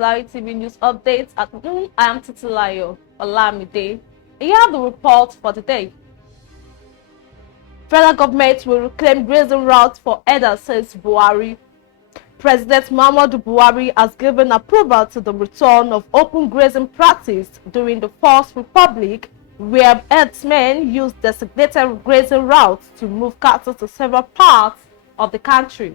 Glory TV news updates at noon. I am Titilayo Olamide. Here are the reports for today. Federal government will reclaim grazing routes for herders, says Buhari. President Muhammadu Buhari has given approval to the return of open grazing practice during the First Republic, where herdsmen used designated grazing routes to move cattle to several parts of the country.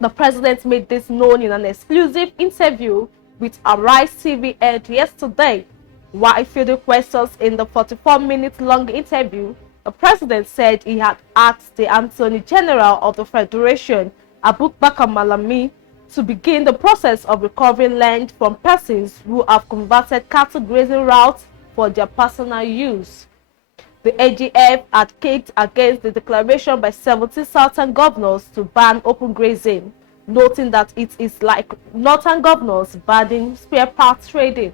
The president made this known in an exclusive interview with Arise TV aired yesterday. While fielding questions in the 44-minute-long interview, the president said he had asked the Attorney General of the Federation, Abubakar Malami, to begin the process of recovering land from persons who have converted cattle grazing routes for their personal use. The AGF had kicked against the declaration by 70 southern governors to ban open grazing, noting that it is like northern governors banning spare parts trading.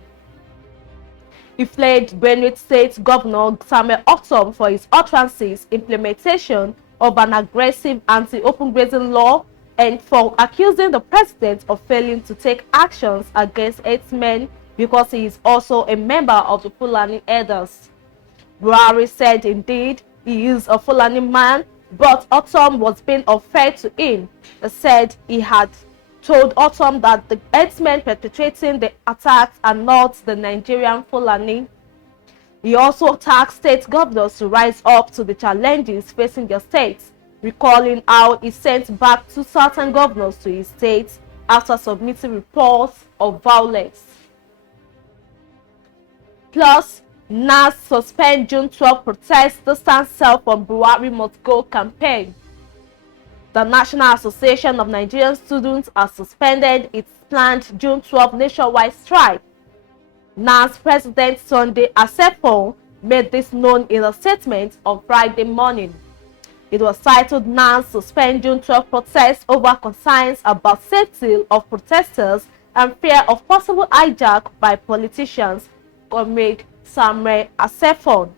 He flagged Benue State Governor Samuel Otom for his utterances implementation of an aggressive anti-open grazing law and for accusing the president of failing to take actions against herdsmen because he is also a member of the Fulani herders. Buhari said indeed he is a Fulani man, but Otom was being unfair to him. He said he had told Otom that the herdsmen perpetrating the attacks are not the Nigerian Fulani. He also tasked state governors to rise up to the challenges facing their states, recalling how he sent back 2 southern governors to his states after submitting reports of violence. Plus, NANS suspend June 12 protest distance self from Buhari must go campaign. The National Association of Nigerian Students has suspended its planned June 12 nationwide strike. NANS President Sunday Asefo made this known in a statement on Friday morning. It was titled NANS suspend June 12 protest over concerns about safety of protesters and fear of possible hijack by politicians, Comrade Samuel Asefo.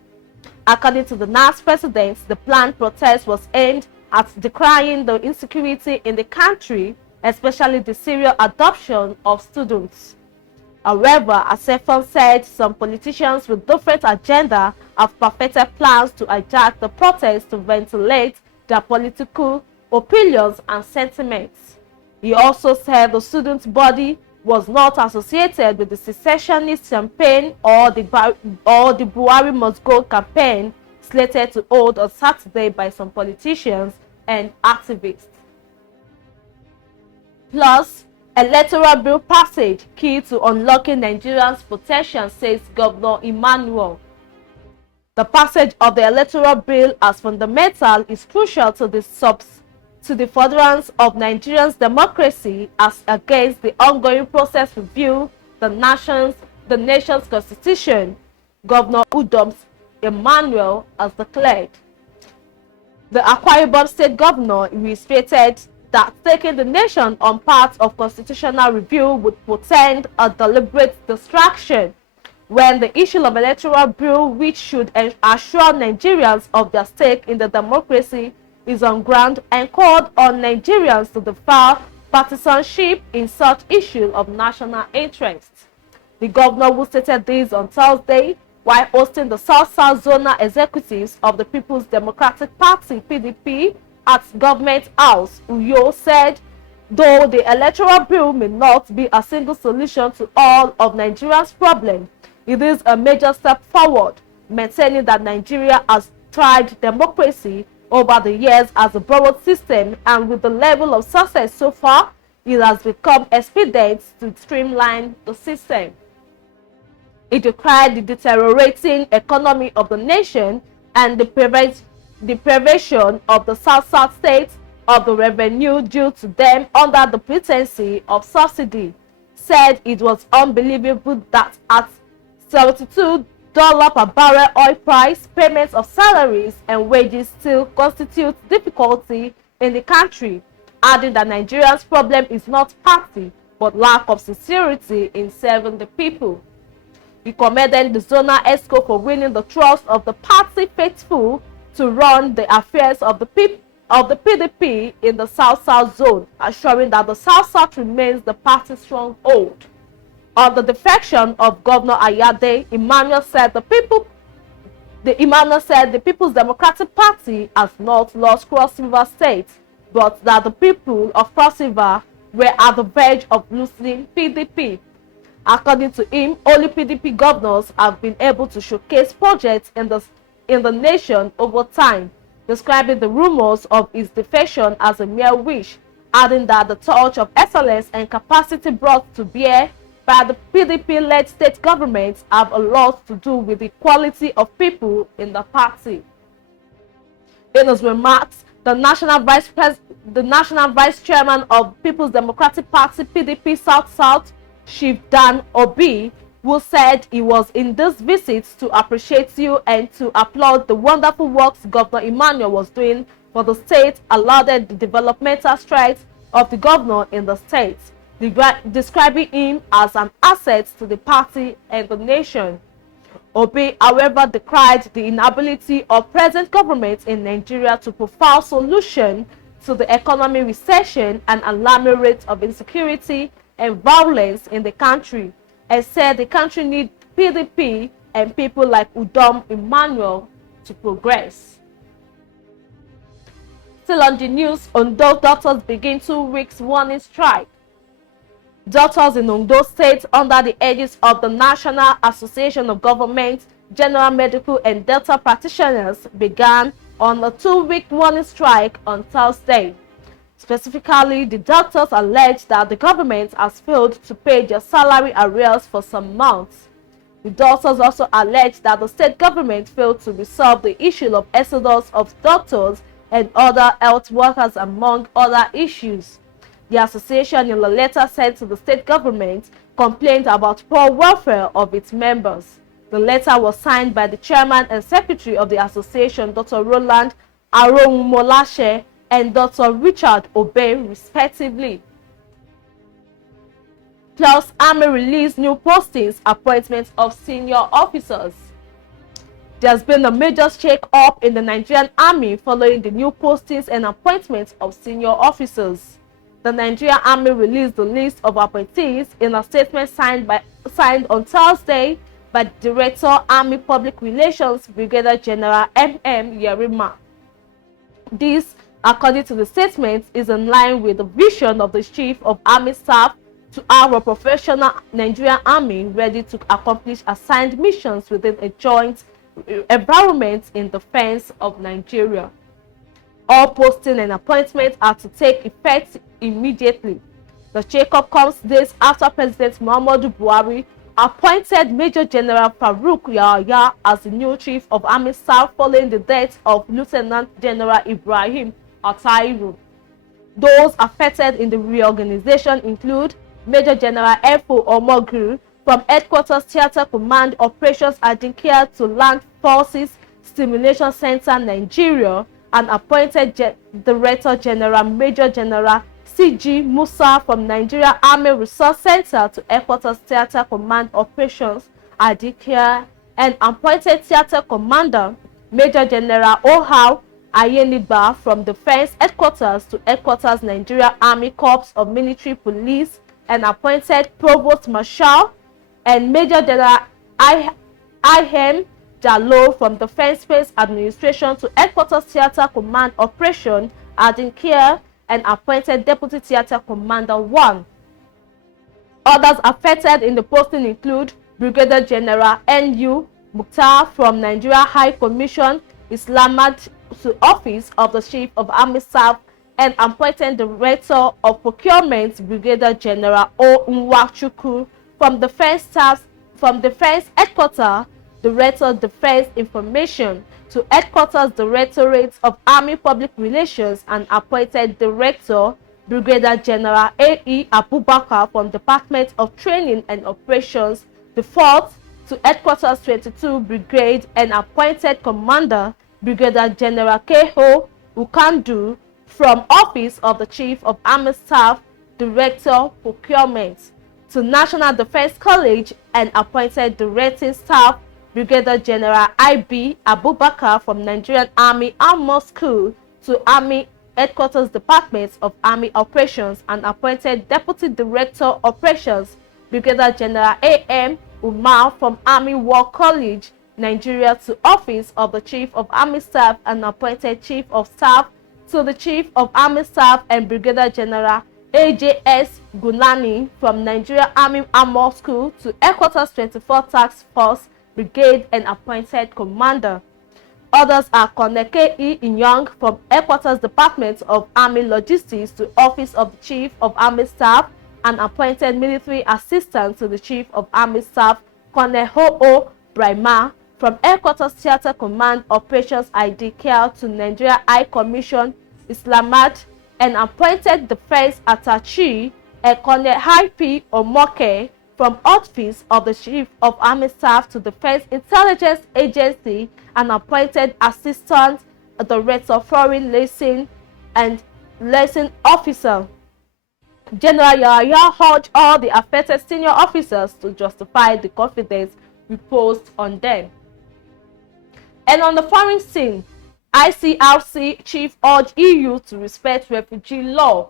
According to the NANS president, the planned protest was aimed at decrying the insecurity in the country, especially the serial adoption of students. However, Asefo said some politicians with different agenda have perfected plans to hijack the protest to ventilate their political opinions and sentiments. He also said the student body was not associated with the secessionist campaign or the Buhari must go campaign slated to hold on Saturday by some politicians and activists. Plus, electoral bill passage key to unlocking Nigerians' potential, says Governor Emmanuel. The passage of the electoral bill as fundamental is crucial to the furtherance of Nigerians' democracy as against the ongoing process to review the nation's constitution, Governor Udom Emmanuel has declared. The Akwa Ibom State Governor reiterated that taking the nation on path of constitutional review would portend a deliberate distraction when the issue of electoral bill, which should assure Nigerians of their stake in the democracy, is on ground and called on Nigerians to defer partisanship in such issue of national interest. The governor, who stated this on Thursday while hosting the South-South Zonal Executives of the People's Democratic Party (PDP) at Government House, Uyo, said, though the electoral bill may not be a single solution to all of Nigeria's problems, it is a major step forward, maintaining that Nigeria has tried democracy over the years as a borrowed system, and with the level of success so far, it has become expedient to streamline the system. It decried the deteriorating economy of the nation and the privation of the South-South states of the revenue due to them under the pretense of subsidy, said it was unbelievable that at $72 per barrel oil price, payments of salaries and wages still constitute difficulty in the country, adding that Nigeria's problem is not party but lack of sincerity in serving the people. He commended the zonal ESCO for winning the trust of the party faithful to run the affairs of the PDP in the South-South zone, assuring that the South-South remains the party's stronghold. On the defection of Governor Ayade, Emmanuel said the People's Democratic Party has not lost Cross River State, but that the people of Cross River were at the verge of losing PDP. According to him, only PDP governors have been able to showcase projects in the nation over time, describing the rumors of his defection as a mere wish, adding that the touch of excellence and capacity brought to bear by the PDP-led state governments have a lot to do with the quality of people in the party. In his remarks, the National Vice Chairman of People's Democratic Party PDP South, Chief Dan Obi, who said he was in this visit to appreciate you and to applaud the wonderful works Governor Emmanuel was doing for the state, lauded the developmental strides of the governor in the state, describing him as an asset to the party and the nation. Obi, however, decried the inability of present government in Nigeria to provide solution to the economic recession and alarming rates of insecurity and violence in the country, and said the country needs PDP and people like Udom Emmanuel to progress. Still on the news, Ondo doctors begin 2 weeks warning strike. Doctors in Ondo State, under the aegis of the National Association of Government, General Medical and Dental Practitioners, began on a 2-week warning strike on Thursday. Specifically, the doctors alleged that the government has failed to pay their salary arrears for some months. The doctors also alleged that the state government failed to resolve the issue of exodus of doctors and other health workers, among other issues. The association, in a letter sent to the state government, complained about poor welfare of its members. The letter was signed by the chairman and secretary of the association, Dr. Roland Arohumolashe and Dr. Richard Obey, respectively. Plus, Army released new postings, appointments of senior officers. There's been a major shake-up in the Nigerian Army following the new postings and appointments of senior officers. The Nigerian Army released the list of appointees in a statement signed on Thursday by Director Army Public Relations Brigadier General M.M. Yerima. This, according to the statement, is in line with the vision of the Chief of Army Staff to have a professional Nigerian Army ready to accomplish assigned missions within a joint environment in defense of Nigeria. All posting and appointments are to take effect immediately. The shake-up comes days after President Muhammadu Buhari appointed Major General Farouk Yahya as the new Chief of Army Staff following the death of Lieutenant General Ibrahim Atairu. Those affected in the reorganization include Major General Efo Omoguru from Headquarters Theatre Command Operations Adinkia to Land Forces Stimulation Center, Nigeria, and appointed Director General Major General C.G. Musa from Nigeria Army Resource Center to Headquarters Theatre Command Operations Adinkia, and appointed Theatre Commander Major General Ohau Ayenigba from Defense Headquarters to Headquarters Nigeria Army Corps of Military Police, and appointed Provost Marshal and Major General Ihem Jallo from Defense Space Administration to Headquarters Theatre Command Operation Adinkia, and appointed Deputy Theatre Commander 1. Others affected in the posting include Brigadier General N.U. Mukhtar from Nigeria High Commission Islamabad to Office of the Chief of Army Staff, and appointed Director of Procurement Brigadier General O. Nwachukwu from Defense Headquarters Director of Defense Information to Headquarters Directorate of Army Public Relations, and appointed Director Brigadier General A.E. Abubakar from Department of Training and Operations, the 4th to Headquarters 22 Brigade, and appointed Commander Brigadier General K.O. Ukandu from Office of the Chief of Army Staff, Director Procurement, to National Defense College, and appointed Directing Staff Brigadier General I.B. Abubakar from Nigerian Army Armor School to Army Headquarters Department of Army Operations, and appointed Deputy Director Operations Brigadier General A.M. Umar from Army War College, Nigeria, to office of the Chief of Army Staff and appointed Chief of Staff to the Chief of Army Staff, and Brigadier General A.J.S. Gulani from Nigeria Army Armor School to Headquarters 24 Task Force Brigade and appointed Commander. Others are Colonel K.E. Inyang from Headquarters Department of Army Logistics to Office of the Chief of Army Staff and appointed Military Assistant to the Chief of Army Staff, Colonel Ho-O Brahma from Headquarters Theatre Command Operations ID Care to Nigeria High Commission Islamabad, and appointed Defense Attaché Colonel H.P. Omoke from Office of the Chief of Army Staff to Defense Intelligence Agency and appointed Assistant Director Foreign Liaison and Liaison Officer. General Yahya urged all the affected senior officers to justify the confidence reposed on them. And on the foreign scene, ICRC chief urged EU to respect refugee law.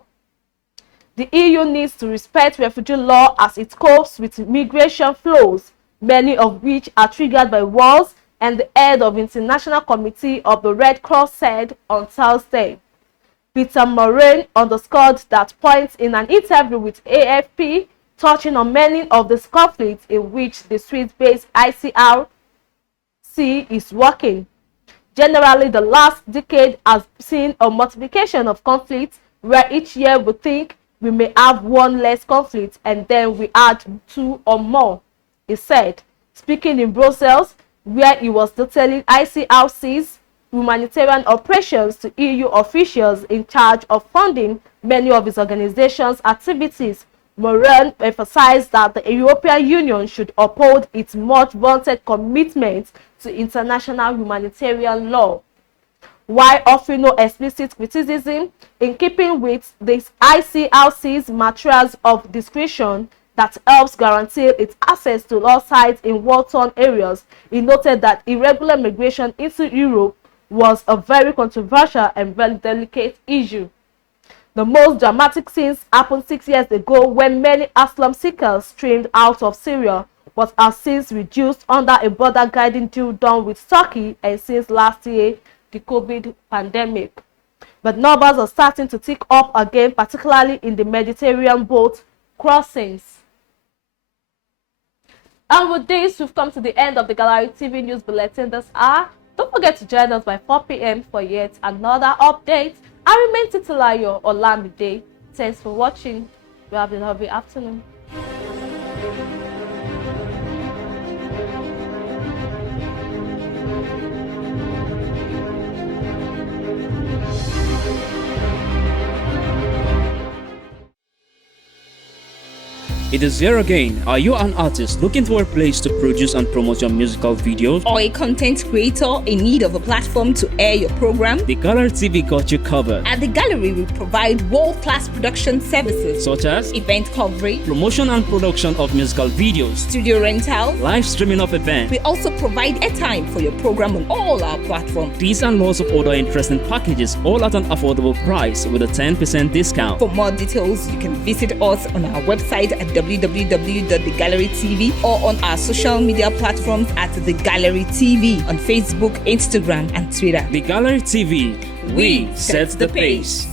The EU needs to respect refugee law as it copes with migration flows, many of which are triggered by wars, and the head of International Committee of the Red Cross said on Thursday. Peter Moran underscored that point in an interview with AFP, touching on many of the conflicts in which the Swiss-based ICRC is working. Generally, the last decade has seen a multiplication of conflicts, where each year we think we may have one less conflict and then we add two or more, he said, speaking in Brussels, where he was detailing ICRC's humanitarian operations to EU officials in charge of funding many of his organization's activities. Moran emphasized that the European Union should uphold its much-vaunted commitment to international humanitarian law. While offering no explicit criticism, in keeping with the ICRC's matters of discretion that helps guarantee its access to all sites in war-torn areas, he noted that irregular migration into Europe was a very controversial and very delicate issue. The most dramatic scenes happened 6 years ago when many asylum seekers streamed out of Syria, but are since reduced under a border guiding deal done with Turkey and since last year, the COVID pandemic. But numbers are starting to tick up again, particularly in the Mediterranean boat crossings. And with this, we've come to the end of the Gallery TV News Bulletin this hour. Don't forget to join us by 4 p.m. for yet another update. I remain Titilayo Olamide. Thanks for watching. You have a lovely afternoon. It is here again. Are you an artist looking for a place to produce and promote your musical videos? Or a content creator in need of a platform to air your program? The Gallery TV got you covered. At the Gallery, we provide world-class production services Such as event coverage, promotion and production of musical videos, studio rental, live streaming of events. We also provide airtime for your program on all our platforms. These and lots of other interesting packages, all at an affordable price with a 10% discount. For more details, you can visit us on our website at www.thegallerytv or on our social media platforms at The Gallery TV on Facebook, Instagram, and Twitter. The Gallery TV, we set the pace.